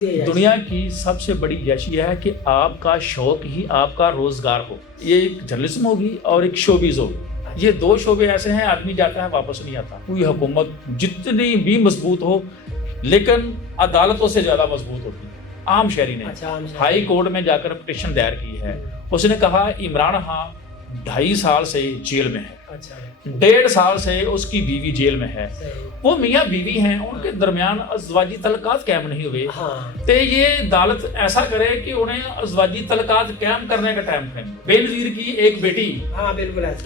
دنیا کی سب سے بڑی یشی ہے کہ آپ کا شوق ہی آپ کا روزگار ہو. یہ ایک جرنلزم ہوگی اور ایک شوبیز ہوگی. یہ دو شعبے ایسے ہیں آدمی جاتا ہے واپس نہیں آتا. کوئی حکومت جتنی بھی مضبوط ہو لیکن عدالتوں سے زیادہ مضبوط ہوتی ہے. عام شہری نے ہائی کورٹ میں جا کر پٹیشن دائر کی ہے. اس نے کہا عمران خان 2.5 سال سے جیل میں ہے, 1.5 سال سے اس کی بیوی جیل میں ہے. وہ میاں بیوی ہیں, ان کے درمیان ازواجی تعلقات قائم نہیں ہوئے. تو یہ عدالت ایسا کرے کہ انہیں ازواجی تعلقات قائم کرنے کا ٹائم ہے. بے نظیر کی ایک بیٹی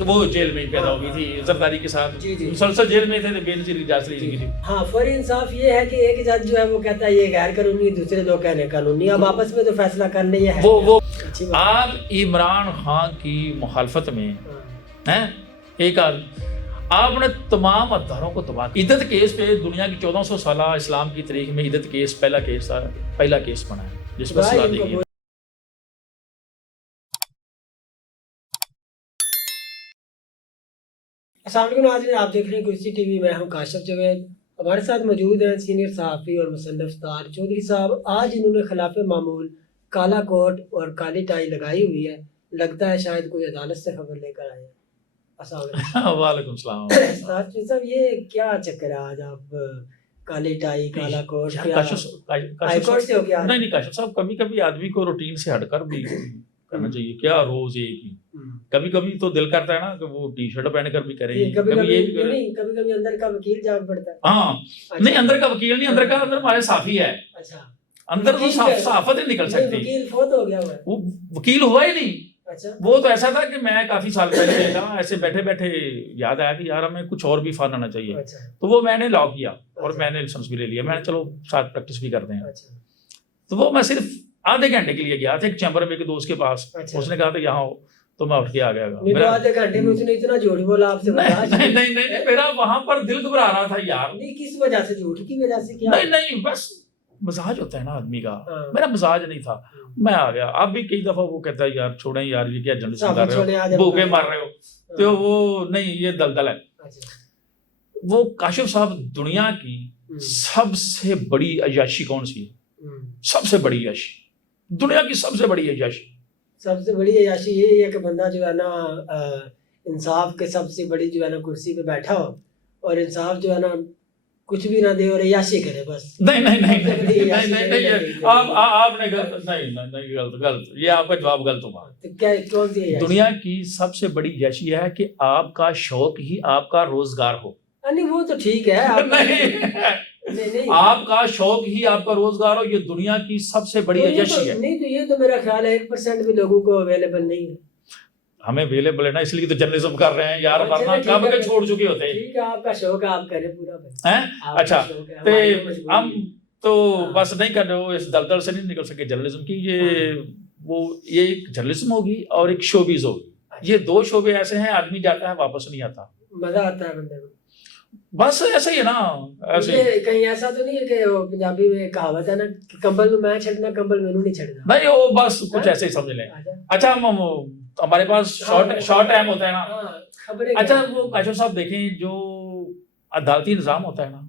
وہ جیل میں پیدا ہوئی تھی زرداری کے ساتھ, مسلسل جیل میں تھے. بے نظیر اجازت لی گئی تھی. ہاں, فوری انصاف یہ ہے کہ ایک جج جو ہے وہ کہتا ہے یہ غیر قانونی, دوسرے دو کہنے قانونی. اب آپس میں تو فیصلہ کرنے یہ ہے. وہ آپ عمران خان کی مخالفت میں ہیں ایک آپ نے تمام اداروں کو تباہ کیا. عدت کیس پہ دنیا کی 1400 سالہ اسلام کی تاریخ میں عدت کیس پہلا کیس بنا ہے جس پر سزا دی گئی. السلام علیکم ناظرین, آپ دیکھ رہے ہیں کرسی ٹی وی. میں ہوں کاشف جاوید. ہمارے ساتھ موجود ہیں سینئر صحافی اور مصنف طاہر چودھری صاحب. آج انہوں نے خلاف معمول کالا کوٹ اور کالی ٹائی لگائی ہوئی ہے. لگتا ہے شاید کوئی عدالت سے خبر لے کر آئے ہیں. السلام علیکم. وعلیکم السلام. صاحب یہ کیا چکر ہے آج آپ کالی ٹائی کالا کوٹ ہائی کورٹ سے ہو گیا؟ نہیں کاشف صاحب, کبھی کبھی آدمی کو روٹین سے ہٹ کر بھی کرنا چاہیے. کیا روز ایک ہی, کبھی کبھی تو دل کرتا ہے نا کہ وہ ٹی شرٹ پہن کر بھی کریں, کبھی کبھی اندر کا وکیل جاگ پڑتا ہے. ہاں نہیں, اندر کا وکیل نہیں, اندر کا ہمارے صحافی ہے. اچھا, اندر تو صحافت نہیں نکل سکتی. وکیل فوت ہو گیا وہ وکیل ہوا ہی نہیں. وہ تو ایسا تھا کہ میں کافی سال پہلے تھا, ایسے بیٹھے بیٹھے یاد آیا کہ یار ہمیں کچھ اور بھی فن آنا چاہیے. تو وہ میں نے لا کیا اور میں نے لائسنس بھی لے لیا. میں نے چلو ساتھ پریکٹس بھی کرتے ہیں. تو وہ میں صرف آدھے گھنٹے کے لیے گیا تھا ایک چیمبر میں ایک دوست کے پاس. اس نے کہا تھا یہاں ہو, تو میں اٹھ کے آ گیا. آدھے گھنٹے میں اس نے اتنا جھوٹ بولا آپ سے؟ نہیں, میرا وہاں پر دل گھبرا رہا تھا یار. کس وجہ سے, جھوٹ کی وجہ سے کیا؟ نہیں بس مزاج ہوتا ہے نا آدمی کا. میرا مزاج نہیں تھا, میں آ گیا. اب بھی کئی دفعہ وہ کہتا ہے یار چھوڑیں یار, یہ کیا جرنلزم کر رہے ہو, بھوکے مار رہے ہو. تو وہ نہیں, یہ دلدل ہے. وہ کاشف صاحب دنیا کی سب سے بڑی عیاشی کون سی ہے؟ سب سے بڑی عیاشی, دنیا کی سب سے بڑی عیاشی, سب سے بڑی عیاشی یہی ہے کہ بندہ جو ہے نا انصاف کے سب سے بڑی جو ہے نا کرسی پہ بیٹھا ہو اور انصاف جو ہے نا کچھ بھی نہ دے اور عیاشی کرے بس. نہیں آپ نے غلط, یہ آپ کا جواب غلط ہوا. دنیا کی سب سے بڑی عیاشی ہے کہ آپ کا شوق ہی آپ کا روزگار ہو. نہیں وہ تو ٹھیک ہے, آپ کا شوق ہی آپ کا روزگار ہو, یہ دنیا کی سب سے بڑی عیاشی ہے. نہیں تو یہ تو میرا خیال ہے 1% بھی لوگوں کو اویلیبل نہیں ہے. ہمیں اویلیبل ہے نا, اس لیے تو جرنلزم کر رہے ہیں یار, ورنہ کب کے چھوڑ چکے ہوتے ہیں. ٹھیک ہے, آپ کا شوق ہے, آپ کریں پورا. اچھا, ہم تو بس نہیں کر رہے, اس دلدل سے نہیں نکل سکے جرنلزم کی. یہ ایک جرنلزم ہوگی اور ایک شوبیز ہوگی. یہ دو شعبے ایسے ہیں آدمی جاتا ہے واپس نہیں آتا. مزہ آتا ہے بندے کو, بس ایسا ہی ہے نا. ایسے کہیں ایسا تو نہیں ہے کہ پنجابی میں کہاوت ہے نا کہ کمبل میں چھڑنا, کمبل میں نہیں چھڑنا. نہیں, وہ بس کچھ ایسے ہی سمجھ لیں. اچھا, ہمارے پاس شارٹ ٹائم ہوتا ہے نا. اچھا, وہ کاشف صاحب دیکھیں جو عدالتی نظام ہوتا ہے نا,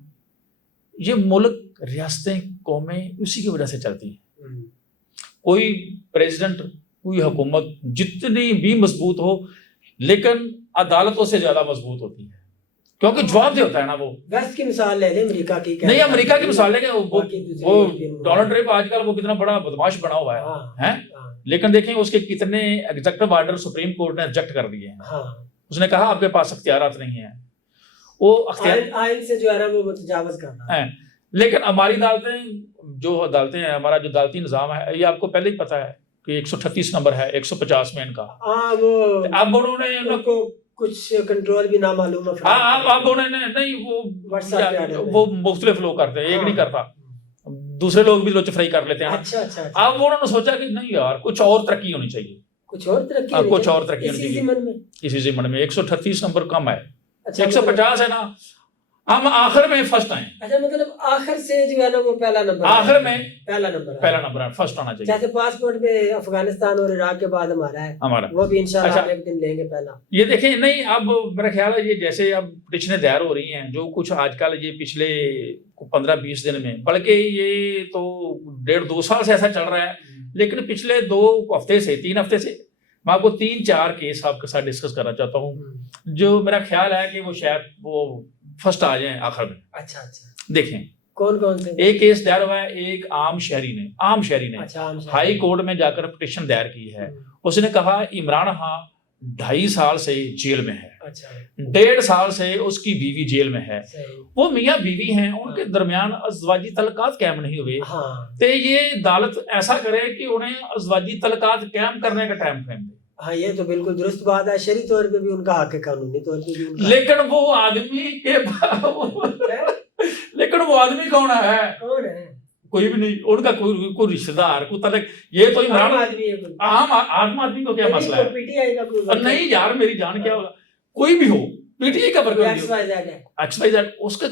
یہ ملک ریاستیں قومیں اسی کی وجہ سے چلتی ہیں. کوئی پریزیڈنٹ کوئی حکومت جتنی بھی مضبوط ہو لیکن عدالتوں سے زیادہ مضبوط ہوتی ہے, کیونکہ جواب دہ ہوتا ہے نا. وہ ویسٹ کی مثال لے لیں, امریکہ کی. نہیں, امریکہ کی مثال لے کہ وہ ڈونلڈ ٹرمپ آج کل وہ کتنا بڑا بدماش بنا ہوا ہے, لیکن دیکھیں اس کے کتنے ایگزیکٹو آرڈر سپریم کورٹ نے ریجیکٹ کر دیے ہیں. اس نے کہا آپ کے پاس اختیارات نہیں ہیں, وہ آئین سے جو ہے نا وہ متجاوز کرنا ہے. لیکن ہماری عدالتیں ہیں, ہمارا جو عدالتی نظام ہے, یہ آپ کو پہلے ہی پتا ہے کہ 138 نمبر ہے 150 میں ان کا. اب انہوں نے کچھ کنٹرول بھی نہ معلوم ہے. اب انہوں نے نہیں, وہ مختلف لوگ کرتے ہیں, ایک نہیں کرتا, دوسرے لوگ بھی لوچ فرائی کر لیتے ہیں. اب انہوں نے سوچا کہ نہیں یار کچھ اور ترقی ہونی چاہیے, کچھ اور ترقی اسی ضمن میں 138 نمبر کم ہے, 150 ہے نا. ہم آخر میں فرسٹ آئیں. اچھا مطلب آخر سے جو ہے نا وہ پہلا نمبر آخر میں پہلا نمبر پہلا نمبر ہے, فرسٹ آنا چاہیے. جیسے پاسپورٹ پہ افغانستان اور عراق کے بعد ہمارا ہے, ہمارا وہ بھی انشاءاللہ اچھا. ہم ایک دن لیں گے پہلا. یہ دیکھیں نہیں, اب میرا خیال ہے یہ جیسے اب پٹیشنیں دائر ہو رہی ہیں جو کچھ آج کل یہ پچھلے 15-20 دن میں, بلکہ یہ تو 1.5-2 سال سے ایسا چل رہا ہے, لیکن پچھلے 2 ہفتے سے 3 ہفتے سے میں آپ کو 3-4 کیس آپ کے ساتھ ڈسکس کرنا چاہتا ہوں جو میرا خیال ہے کہ وہ شاید وہ فرسٹ آ جائیں آخر میں. اچھا اچھا, دیکھیں کون کون سے؟ ایک کیس دائر ہوا ہے, ایک عام شہری نے اچھا, ہائی کورٹ میں جا کر پٹیشن دائر کی ہے. اس نے کہا عمران خان 2.5 سال سے جیل میں ہے, 1.5 سال سے اس کی بیوی جیل میں ہے, وہ میاں بیوی ہیں, ان کے درمیان ازواجی تعلقات قائم نہیں ہوئے, تو یہ عدالت ایسا کرے کہ انہیں ازواجی تعلقات قائم کرنے کا ٹائم فریم دے. ہاں یہ تو بالکل درست بات ہے, شرعی طور پہ بھی ان کا حق ہے, قانونی طور پہ بھی ان کا. لیکن وہ آدمی کے لیکن وہ آدمی کون ہے؟ کوئی بھی نہیں, ان کا کوئی رشتہ دار, کوئی تعلق. یہ تو عمران عام آدمی کو کیا مسئلہ ہے؟ نہیں یار میری جان کیا ہوگا, کوئی بھی ہو, پی ٹی آئی کا برکت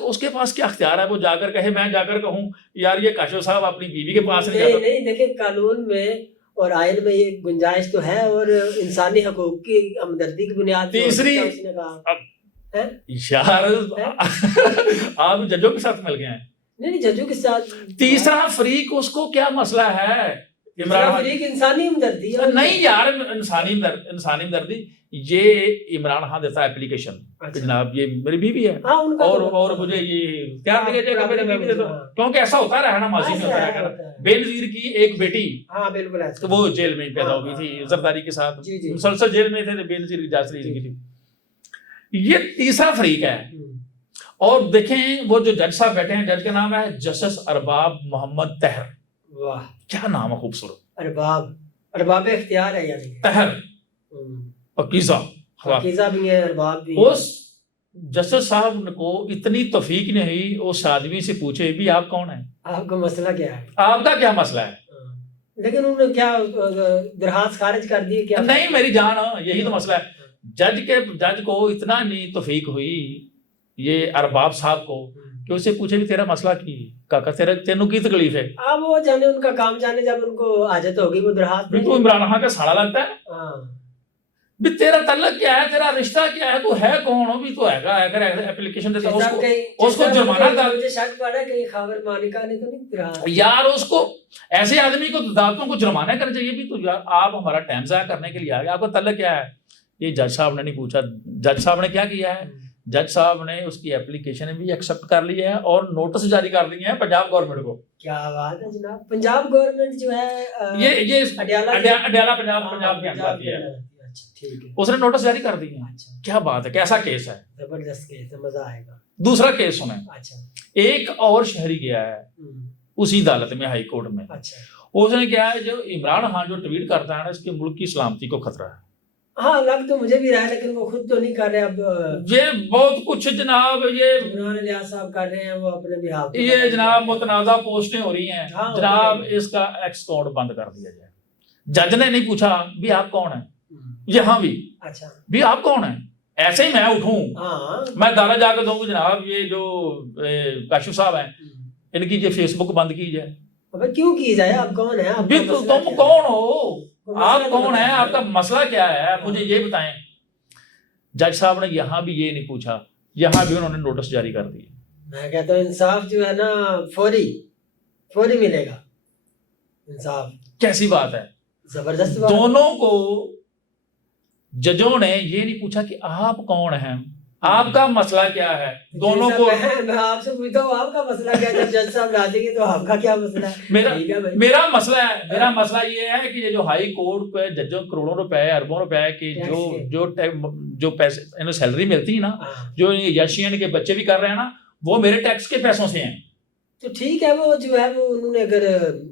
اس کے پاس کیا اختیار ہے وہ جا کر کہے, میں جا کر کہوں یار یہ کاشف صاحب اپنی بیوی کے پاس نہیں. دیکھیں قانون میں اور آئین میں یہ گنجائش تو ہے, اور انسانی حقوق کی ہمدردی کی بنیاد پر. تیسری یار آپ ججوں کے ساتھ مل گئے ہیں. نہیں ججوں کے ساتھ تیسرا فریق, اس کو کیا مسئلہ ہے؟ فریق انسانی ہمدردی نہیں یار, انسانی ہمدردی یہ عمران خان دیتا ہے اپلیکیشن جناب یہ میری بیوی ہے اور مجھے یہ اختیار دیا جائے گا میری بیوی دے دو, کیونکہ ایسا ہوتا رہا نا ماضی میں ہوتا رہا. بے نظیر کی ایک بیٹی تو وہ جیل میں پیدا ہوئی تھی زرداری کے ساتھ, مسلسل جیل میں تھے, بے نظیر کی اجازت نہیں کی تھی. یہ تیسرا فریق ہے. اور دیکھیں وہ جو جج صاحب بیٹھے ہیں, جج کا نام ہے جسٹس ارباب محمد طاہر. واہ کیا نام ہے خوبصورت, ارباب اختیار ہے یعنی طاہر, پاکیزہ بھی ہے, ارباب بھی. اس جسٹس صاحب کو اتنی توفیق نہیں ہوئی اس آدمی سے پوچھے بھی آپ کون ہیں, آپ کا مسئلہ کیا ہے, آپ کا کیا مسئلہ ہے. لیکن انہوں نے کیا درخواست خارج کر دی کیا؟ نہیں میری جان, یہی تو مسئلہ ہے. جج کو اتنا نہیں توفیق ہوئی یہ ارباب صاحب کو کہ اسے پوچھے بھی تیرا مسئلہ کی کاکا, تینوں کی تکلیف ہے. اب وہ جانے ان کا کام جانے, جب ان کو حاجت ہوگی وہ درخواست. بالکل عمران خان کا ساڑا لگتا ہے بھی تیرا تعلق کیا ہے, تیرا رشتہ کیا ہے, تو ہے کون ہو بھی, تو ہے گا اگر اپلیکیشن دیتا اس کو جرمانہ ڈال. مجھے شک پڑا ہے کہیں خاور مالکہ نے تو نہیں درخواست یار, اس کو ایسے آدمی کو عدالتوں کو جرمانہ کرنا چاہیے بھی. تو یار آپ ہمارا ٹائم ضائع کرنے کے لیے آ گئے, آپ کا تعلق کیا ہے؟ یہ جج صاحب نے نہیں پوچھا. جج صاحب نے کیا کیا ہے, جج صاحب نے اس کی اپلیکیشن بھی ایکسپٹ کر لی ہے اور نوٹس جاری کر دیے ہیں پنجاب گورنمنٹ کو. کیا بات ہے جناب, پنجاب گورنمنٹ جو ہے یہ اڈیالہ پنجاب کی آتی ہے, اس نے نوٹس جاری کر دیے ہیں. کیا بات ہے, کیسا کیس ہے, زبردست کیس ہے, مزہ آئے گا. دوسرا کیس سنیں, ایک اور شہری گیا ہے اسی عدالت میں, ہائی کورٹ میں. اس نے کیا ہے, جو عمران خان جو ٹویٹ کرتا ہے نا, اس کے ملک کی سلامتی کو خطرہ ہے. ہاں لگ تو مجھے بھی رہا ہے, لیکن وہ خود تو نہیں کر رہے. اب یہ بہت کچھ جناب, یہ عمران الیاس صاحب کر رہے ہیں وہ اپنے بہاف, یہ جناب متنازع پوسٹیں ہو رہی ہیں. جناب اس کا ایکس اکاؤنٹ بند کر دیا جائے. جج نے نہیں پوچھا بھی آپ کون ہیں, یہاں بھی اچھا بھی آپ کون ہیں, ایسے ہی میں اٹھوں میں دانا جا کے دوں گا جناب یہ جو کاشف صاحب ہیں ان کی یہ فیس بک بند کی جائے. کیوں کی جائے, آپ کون ہیں, تم کون ہو, آپ کون ہیں, آپ کا مسئلہ کیا ہے, مجھے یہ بتائیں. جج صاحب نے یہاں بھی یہ نہیں پوچھا, یہاں بھی انہوں نے نوٹس جاری کر دی. میں کہتا ہوں انصاف جو ہے نا فوری ملے گا انصاف. کیسی بات ہے, زبردست. دونوں کو ججوں نے یہ نہیں پوچھا کہ آپ کون ہیں, آپ کا مسئلہ کیا ہے. دونوں کو میں آپ سے پوچھتا ہوں آپ کا مسئلہ کیا ہے, جب جج صاحب لا دیں گے تو آپ کا کیا مسئلہ ہے. میرا مسئلہ ہے, میرا مسئلہ یہ ہے کہ یہ جو ہائی کورٹ پہ ججوں کروڑوں روپے اربوں روپے کی جو پیسے سیلری ملتی ہے نا, جو یشین کے بچے بھی کر رہے ہیں نا, وہ میرے ٹیکس کے پیسوں سے ہیں. تو ٹھیک ہے, وہ جو ہے وہ انہوں نے اگر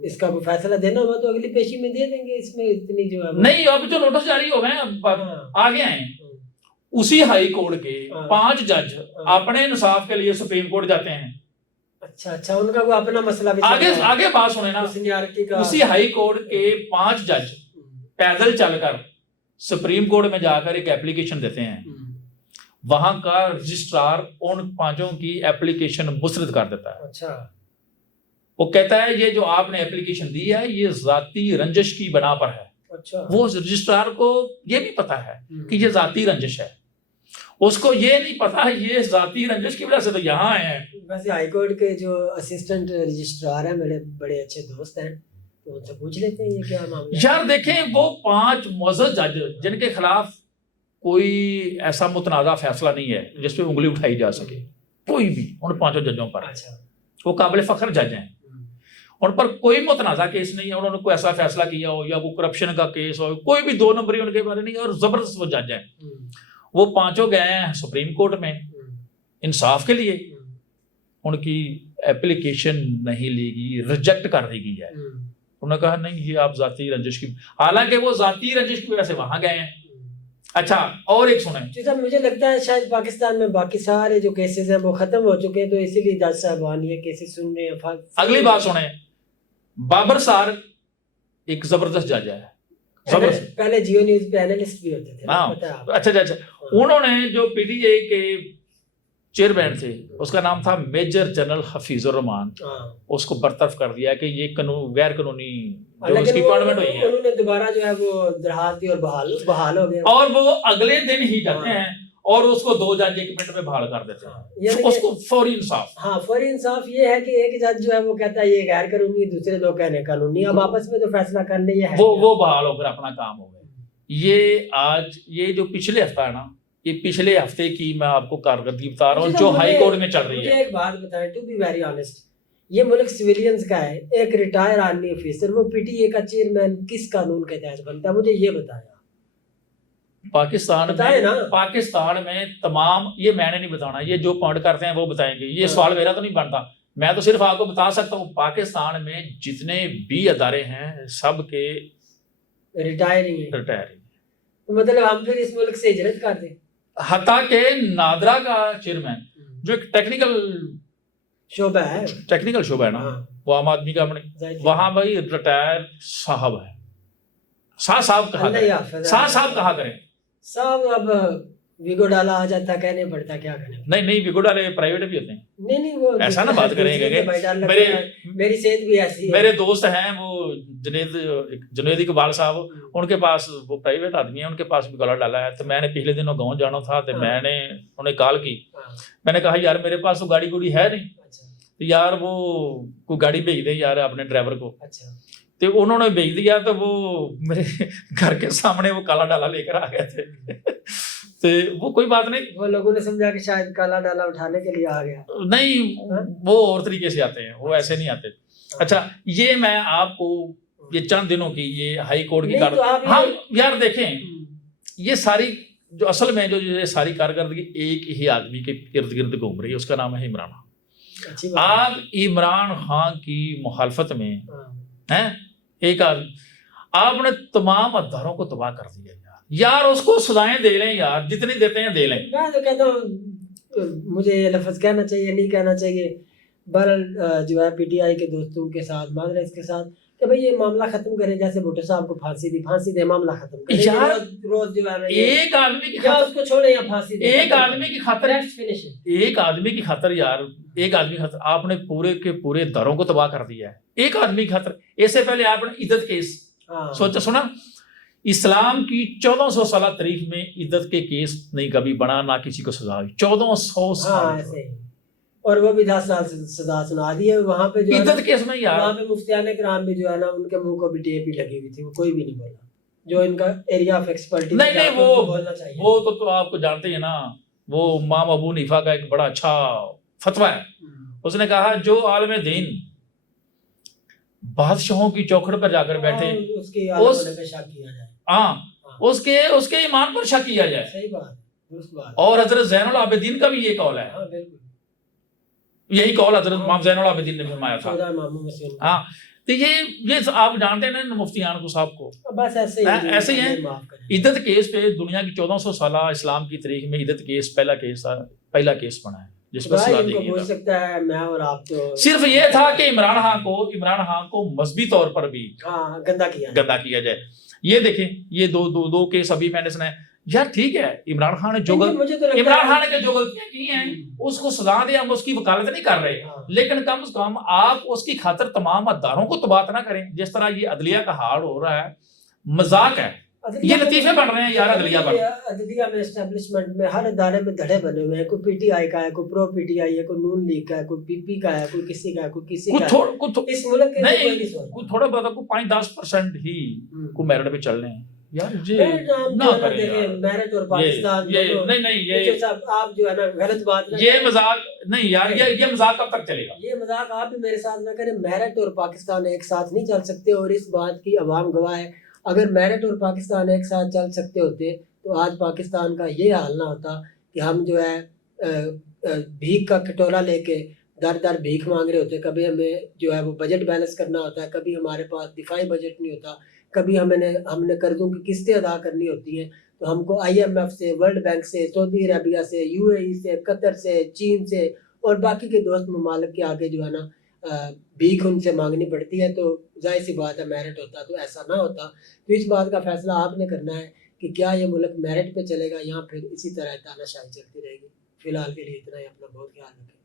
اس کا کوئی فیصلہ دینا ہوا تو اگلی پیشی میں دے دیں گے. اس میں اتنی جو ہے نہیں, اب جو نوٹس جاری ہو گئے ہیں آگے آئے. اسی ہائی کورٹ کے 5 جج اپنے انصاف کے لیے سپریم کورٹ جاتے ہیں. اچھا ان کا کوئی اپنا مسئلہ بھی آگے بات سنیں نا. اسی ہائی کورٹ کے 5 جج پیدل چل کر سپریم کورٹ میں جا کر ایک اپلیکیشن دیتے ہیں. وہاں کا رجسٹرار ان 5 کی ایپلیکیشن مسترد کر دیتا ہے. اچھا. وہ کہتا ہے یہ جو آپ نے ایپلیکیشن دی ہے یہ ذاتی رنجش کی بنا پر ہے. اچھا. وہ رجسٹرار کو یہ بھی پتا ہے کہ یہ ذاتی رنجش ہے, اس کو یہ نہیں پتا یہ ذاتی رنجش کی وجہ سے تو یہاں آئے ہیں. ویسے ہائی کورٹ کے جو اسسٹنٹ رجسٹرار ہیں میرے بڑے اچھے دوست ہیں, تو ان سے پوچھ لیتے ہیں یہ کیا معاملہ ہے. یار دیکھیں وہ 5 معزز جج جن کے خلاف کوئی ایسا متنازع فیصلہ نہیں ہے جس پہ انگلی اٹھائی جا سکے, کوئی بھی ان 5 ججوں پر. اچھا. وہ قابل فخر جج ہیں, ان پر کوئی متنازع کیس نہیں ہے, انہوں نے کوئی ایسا فیصلہ کیا ہو یا وہ کرپشن کا کیس ہو, کوئی بھی 2 نمبری ان کے بارے نہیں, اور زبردست وہ جج ہیں. وہ 5 گئے ہیں سپریم کورٹ میں انصاف کے لیے, ان کی ایپلیکیشن نہیں لی گئی, ریجیکٹ کر دی گئی ہے. انہوں نے کہا نہیں یہ آپ ذاتی رنجش کی, حالانکہ وہ ذاتی رنجش کی وجہ سے وہاں گئے ہیں. اچھا اور ایک سنیں, صاحب مجھے لگتا ہے شاید پاکستان میں باقی سارے جو کیسز ہیں وہ ختم ہو چکے ہیں, تو اسی لیے جج صاحبان یہ کیسز سن رہے ہیں. اگلی بات سنیں, بابر سار ایک زبردست جج ہے, زبردست. پہلے جیو نیوز پہ اینالسٹ بھی ہوتے تھے. ہاں اچھا. انہوں نے جو پی ٹی اے کے چیئرمین تھے اس کا نام تھا میجر جنرل حفیظ الرحمان, اس کو برطرف کر دیا کہ یہ غیر قانونی جو اس کی اپائنٹمنٹ ہوئی ہے. انہوں نے دوبارہ جو ہے وہ درخواست دی اور بحال ہو گئے, اور وہ اگلے دن ہی جاتے ہیں اور اس کو 2 جج 1 منٹ میں بحال کر دیتے ہیں, اس کو فوری انصاف. ہاں فوری انصاف یہ ہے کہ ایک جج جو ہے وہ کہتا ہے یہ غیر قانونی, دوسرے 2 کہنے قانونی, اب آپس میں تو فیصلہ کرنے یہ ہے وہ بحال ہو کر اپنا کام ہو گئے. یہ آج یہ جو پچھلے ہفتہ ہے نا, یہ پچھلے ہفتے کی میں آپ کو کارکردگی بتا رہا ہوں جو ہائی کورٹ میں چل رہی ہے. مجھے ایک بات بتائیں, ٹو بی ویری آنیسٹ, یہ ملک سویلینز کا ہے, ایک ریٹائر آرمی آفیسر وہ پی ٹی اے کا چیئرمین کس قانون کے تحت بنتا ہے, مجھے یہ بتایا. پاکستان میں تمام, یہ میں نے نہیں بتانا, یہ جو پوائنٹ کرتے ہیں وہ بتائیں گے, یہ سوال میرا تو نہیں بنتا, میں تو صرف آپ کو بتا سکتا ہوں پاکستان میں جتنے بھی ادارے ہیں سب کے ریٹائرنگ. مطلب ہم پھر اس ملک سے ہجرت کر دیں. حتیٰ کہ نادرا کا چیئرمین جو ایک ٹیکنیکل شعبہ ہے نا, وہ عام آدمی کا اپنے, وہاں بھائی ریٹائر صاحب ہے, صاحب کہا کریں. صاحب اب ویگو ڈالا آ جاتا, کہنے پڑتا, کیا کریں. نہیں ویگو ڈالے پرائیویٹ بھی ہوتے ہیں. نہیں وہ ایسا نہ بات کریں گے. میری صحت بھی ایسی ہے. میرے دوست ہیں وہ جنید اقبال صاحب, ان کے پاس وہ پرائیویٹ آدمی ہیں, ان کے پاس بھی گلا ڈالا ہے. تو میں نے پچھلے دنوں گاؤں جانا تھا, تو میں نے انہیں کال کی, میں نے کہا یار میرے پاس تو گاڑی گوڑی ہے نہیں, تو یار وہ کوئی گاڑی بھیج دے یار اپنے ڈرائیور کو. تو انہوں نے بھیج دیا, تو وہ میرے گھر کے سامنے وہ کالا ڈالا لے کر آ گئے تھے. تو وہ کوئی بات نہیں, وہ لوگوں نے سمجھا کہ شاید کالا ڈالا اٹھانے کے لیے آ گیا. نہیں وہ اور طریقے سے آتے ہیں, وہ ایسے نہیں آتے. اچھا یہ میں آپ کو یہ چند دنوں کی یہ ہائی کورٹ کی ہم یار دیکھیں, یہ ساری جو اصل میں جو یہ ساری کارکردگی ایک ہی آدمی کے ارد گرد گھوم رہی ہے, اس کا نام ہے عمران خان. آپ عمران خان کی مخالفت میں ہیں ایک آدمی, آپ نے تمام اداروں کو تباہ کر دیا. یار اس کو سزائیں دے لیں یار, جتنی دیتے ہیں دے لیں. میں تو کہتا ہوں مجھے یہ لفظ کہنا چاہیے نہیں کہنا چاہیے, بہرحال جو ہے پی ٹی آئی کے دوستوں کے ساتھ معذرت اس کے ساتھ کہ بھئی یہ معاملہ ختم کریں, جیسے بھٹو صاحب کو پھانسی دے, معاملہ ختم کریں. یار روز جو ہے ایک آدمی کی خاطر اس کو چھوڑیں یا پھانسی دیں, ایک آدمی کی خاطر یار ایک آدمی کی خاطر آپ نے پورے کے پورے اداروں کو تباہ کر دیا ہے. ایک آدمی کی خاطر. اس سے پہلے آپ نے عدت کیس سنا, اسلام کی 1400 سالہ تاریخ میں عدت کے کیس نہیں کبھی بنا, نہ کسی کو سزا ہوئی. 1400 سال اور وہ بھی 10 سال سے سزا سنا دی ہے. وہاں پہ جو عدت کیس میں یار وہاں پہ مفتیان کرام بھی جو ہے نا, ان کے منہ کو بھی ٹیپ ہی لگی ہوئی تھی, وہ کوئی بھی نہیں بولا. جو ان کا ایریا آف ایکسپرٹیز نہیں وہ بولنا چاہیے, وہ تو آپ کو جانتے ہیں نا, وہ امام ابو حنیفہ کا ایک بڑا اچھا فتویٰ ہے. اس نے کہا جو عالم دین بادشاہوں کی چوکھٹ پر جا کر بیٹھے اس کی عالم پہ شک کیا جائے, اس کے ایمان پر شک کیا جائے. صحیح بات. اور حضرت زین العابدین کا بھی یہ قول ہے, یہی قول حضرت امام زین العابدین نے فرمایا تھا. ہاں تو یہ آپ جانتے ہیں نا مفتیان کو صاحب کو, بس ایسے ہی ہیں. عدت کیس پہ دنیا کی 1400 سالہ اسلام کی تاریخ میں عدت کیس پہلا کیس بنا ہے جس پر سزا دی گئی تھا. صرف یہ تھا کہ عمران خان کو مذہبی طور پر بھی گندا کیا جائے. یہ دیکھیں یہ دو کیس ابھی میں نے سنا ہے. یار ٹھیک ہے عمران خان نے جو مجھے تو لگتا ہے عمران خان نے جو غلطیاں کی ہیں اس کو سزا دیں، ہم اس کی وکالت نہیں کر رہے، ہاں۔ لیکن کم از کم آپ اس کی خاطر تمام اداروں کو تباہ نہ کریں جس طرح یہ عدلیہ کا حال ہو رہا ہے، مذاق ہے، یہ لطیفے بن رہے ہیں یار عدلیہ پر۔ عدلیہ میں اسٹیبلشمنٹ میں ہر ادارے میں دھڑے بنے ہوئے ہیں، کوئی پی ٹی آئی کا ہے، کوئی پرو پی ٹی آئی ہے، کوئی نون لیگ کا ہے، کوئی پی پی کا ہے، کوئی کسی کا ہے، کوئی کسی کا ہے۔ اس ملک کے کوئی نہیں سوچتا۔ تھوڑا بہت کو 5-10% ہی کو میرٹ پہ چلنے ہیں یار، نہ کریں میرٹ اور پاکستان نہیں یہ آپ جو ہے نا غلط بات نہ یہ مذاق نہیں یار، یہ مذاق کب تک چلے گا؟ یہ مذاق آپ بھی میرے ساتھ نہ کریں، میرٹ اور پاکستان ایک ساتھ نہیں چل سکتے، اور اس بات کی عوام گواہ ہے۔ اگر میرٹ اور پاکستان ایک ساتھ چل سکتے ہوتے تو آج پاکستان کا یہ حال نہ ہوتا کہ ہم جو ہے بھیک کا کٹورا لے کے در در بھیک مانگ رہے ہوتے، کبھی ہمیں جو ہے وہ بجٹ بیلنس کرنا ہوتا ہے، کبھی ہمارے پاس دفاعی بجٹ نہیں ہوتا، کبھی ہم نے قرضوں کی قسطیں ادا کرنی ہوتی ہیں، تو ہم کو IMF سے، ورلڈ بینک سے، سعودی عربیہ سے، UAE سے، قطر سے، چین سے اور باقی کے دوست ممالک کے آگے جو ہے نا بھیک ان سے مانگنی پڑتی ہے۔ تو ظاہر سی بات ہے میرٹ ہوتا تو ایسا نہ ہوتا۔ تو اس بات کا فیصلہ آپ نے کرنا ہے کہ کیا یہ ملک میرٹ پہ چلے گا یا پھر اسی طرح تاناشاہی چلتی رہے گی۔ فی الحال کے لیے اتنا ہی، اپنا بہت خیال رکھیں۔